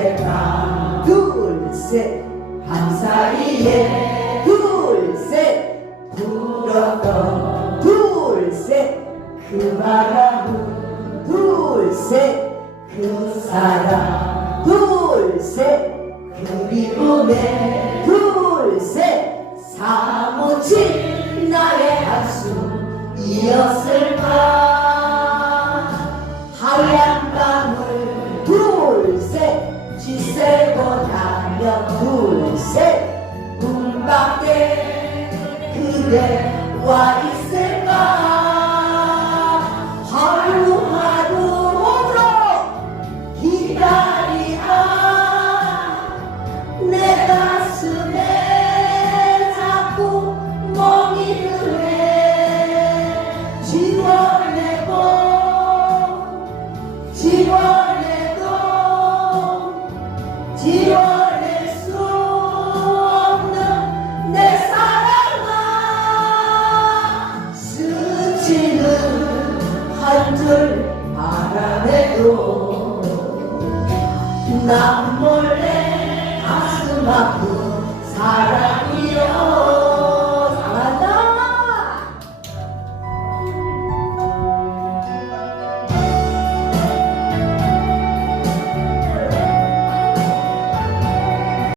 어젯밤 둘셋. 밤사이에 둘셋. 불었던 둘셋. 그 바람은 둘셋. 그 사랑. 둘셋. 그리움에 둘셋. 사무친 나의 한숨 이었을까? 하얀 밤을 둘셋 지새고 나면 둘셋. 문 밖에 그대와 있을까? 하루하루로 기다리다 내가 스치는 한줄 바람에도 난 몰래 가슴 아픈